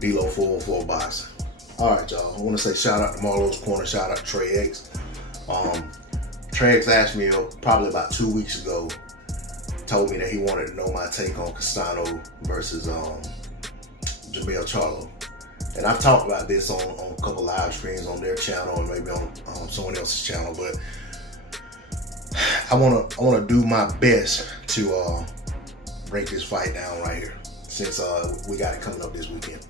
D-Lo 404 Boxing. Alright, y'all. I want to say shout out to Marlo's Corner, shout out to Trey X. Trey X asked me probably about 2 weeks ago, told me that he wanted to know my take on Castano versus Jermell Charlo. And I've talked about this on a couple live streams on their channel and maybe on someone else's channel, but I wanna do my best to break this fight down right here, since we got it coming up this weekend.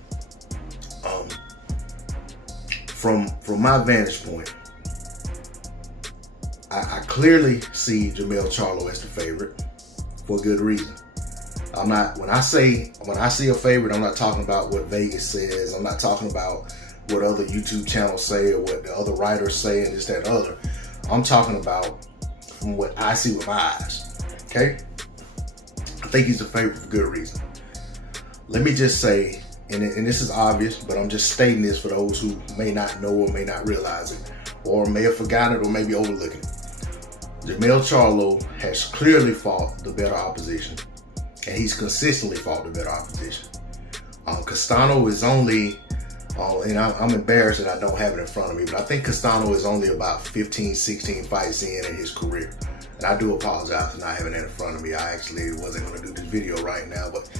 From my vantage point, I clearly see Jermell Charlo as the favorite for a good reason. I'm not, when I see a favorite, I'm not talking about what Vegas says. I'm not talking about what other YouTube channels say or what the other writers say and this, that, and other. I'm talking about from what I see with my eyes. Okay? I think he's the favorite for good reason. Let me just say, and this is obvious, but I'm just stating this for those who may not know or may not realize it, or may have forgotten it or may be overlooking it. Jermell Charlo has clearly fought the better opposition, and he's consistently fought the better opposition. Castano is only, and I'm embarrassed that I don't have it in front of me, but I think Castano is only about 15, 16 fights in his career. And I do apologize for not having that in front of me. I actually wasn't going to do this video right now, but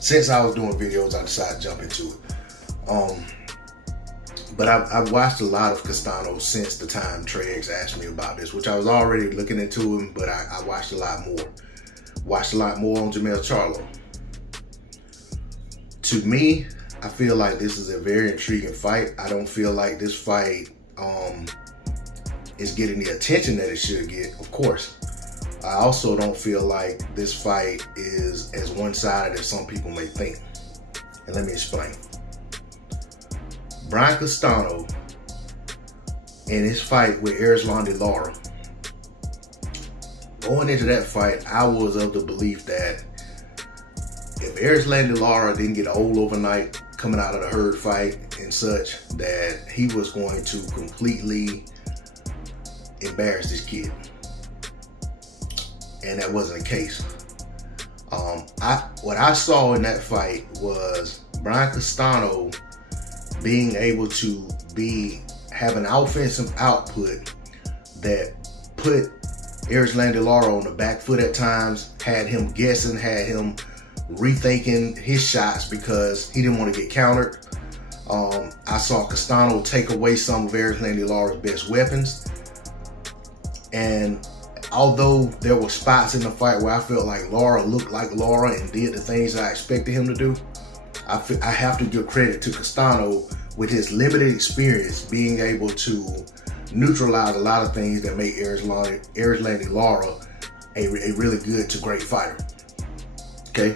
since I was doing videos, I decided to jump into it. But I've watched a lot of Castano since the time Trey X asked me about this, which I was already looking into him, but I watched a lot more. Watched a lot more on Jermell Charlo. To me, I feel like this is a very intriguing fight. I don't feel like this fight is getting the attention that it should get, of course. I also don't feel like this fight is as one-sided as some people may think. And let me explain. Brian Castano, in his fight with Erislandy Lara, going into that fight, I was of the belief that if Erislandy Lara didn't get old overnight coming out of the Hurd fight and such, that he was going to completely embarrass this kid. And that wasn't the case. What I saw in that fight was Brian Castano being able to have an offensive output that put Erislandy Lara on the back foot at times, had him guessing, had him rethinking his shots because he didn't want to get countered. I saw Castano take away some of Erislandy Lara's best weapons. And although there were spots in the fight where I felt like Lara looked like Lara and did the things that I expected him to do, I have to give credit to Castano with his limited experience being able to neutralize a lot of things that make Erislandy Lara a really good to great fighter. Okay?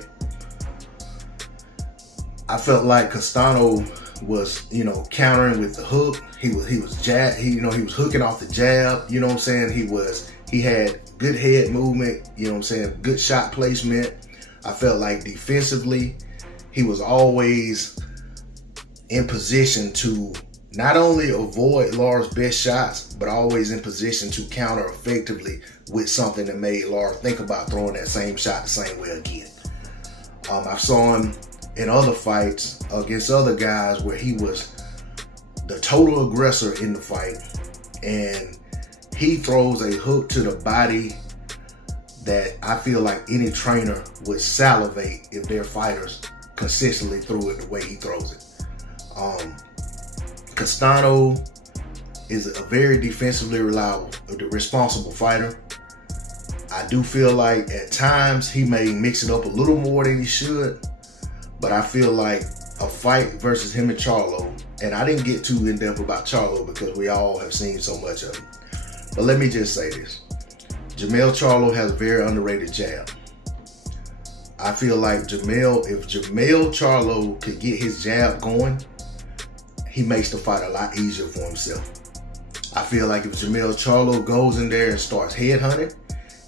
I felt like Castano was, countering with the hook. He was hooking off the jab, you know what I'm saying? He had good head movement, you know what I'm saying? Good shot placement. I felt like defensively, he was always in position to not only avoid Lara's best shots, but always in position to counter effectively with something that made Lara think about throwing that same shot the same way again. I saw him in other fights against other guys where he was the total aggressor in the fight, and he throws a hook to the body that I feel like any trainer would salivate if their fighters consistently threw it the way he throws it. Castano is a very defensively reliable, responsible fighter. I do feel like at times he may mix it up a little more than he should, but I feel like a fight versus him and Charlo, and I didn't get too in-depth about Charlo because we all have seen so much of him. But let me just say this. Jermell Charlo has a very underrated jab. I feel like if Jermell Charlo could get his jab going, he makes the fight a lot easier for himself. I feel like if Jermell Charlo goes in there and starts headhunting,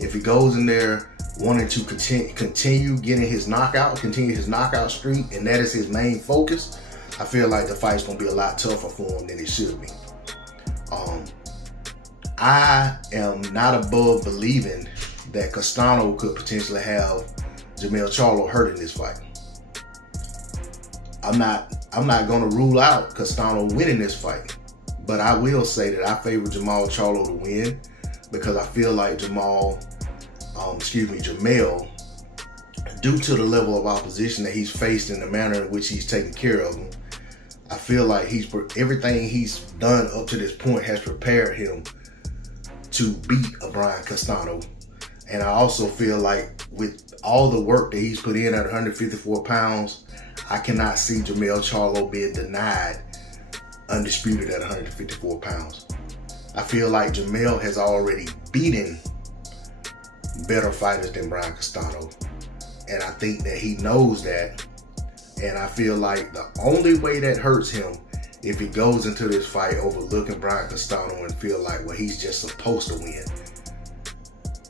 if he goes in there wanting to continue getting his knockout, continue his knockout streak, and that is his main focus, I feel like the fight's gonna be a lot tougher for him than it should be. I am not above believing that Castano could potentially have Jermell Charlo hurt in this fight. I'm not going to rule out Castano winning this fight. But I will say that I favor Jermell Charlo to win because I feel like Jermell, due to the level of opposition that he's faced and the manner in which he's taken care of him, I feel like everything he's done up to this point has prepared him to beat a Brian Castano. And I also feel like with all the work that he's put in at 154 pounds, I cannot see Jermell Charlo being denied Undisputed at 154 pounds. I feel like Jermell has already beaten better fighters than Brian Castano. And I think that he knows that. And I feel like the only way that hurts him if he goes into this fight overlooking Brian Castano and feel like, well, he's just supposed to win.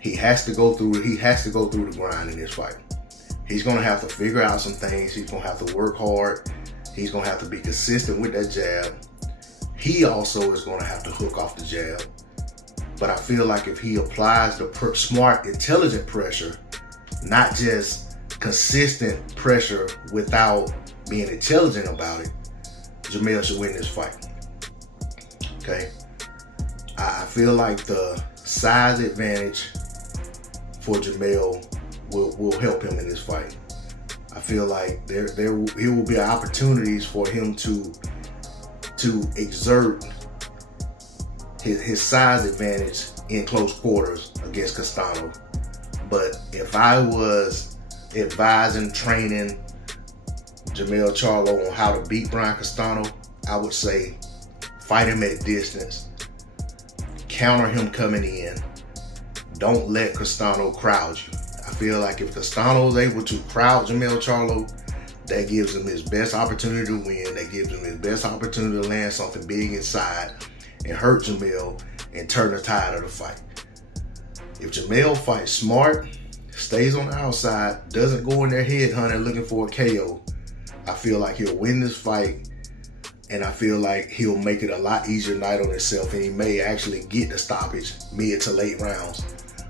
He has to go through the grind in this fight. He's going to have to figure out some things. He's going to have to work hard. He's going to have to be consistent with that jab. He also is going to have to hook off the jab. But I feel like if he applies the smart, intelligent pressure, not just consistent pressure without being intelligent about it, Jermell should win this fight. Okay? I feel like the size advantage for Jermell will help him in this fight. I feel like there will be opportunities for him to exert his size advantage in close quarters against Castano. But if I was advising, training Jermell Charlo on how to beat Brian Castano, I would say fight him at distance, counter him coming in, don't let Castano crowd you. I feel like if Castano is able to crowd Jermell Charlo, that gives him his best opportunity to win. That gives him his best opportunity to land something big inside and hurt Jermell and turn the tide of the fight. If Jermell fights smart, stays on the outside, doesn't go in there head hunting looking for a KO, I feel like he'll win this fight, and I feel like he'll make it a lot easier night on himself, and he may actually get the stoppage mid to late rounds.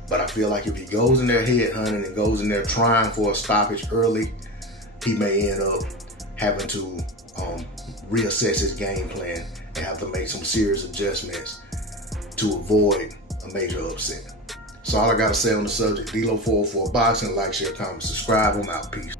But I feel like if he goes in there head hunting and goes in there trying for a stoppage early, he may end up having to reassess his game plan and have to make some serious adjustments to avoid a major upset. So all I got to say on the subject, D-Lo 404 Boxing, like, share, comment, subscribe. I'm out. Peace.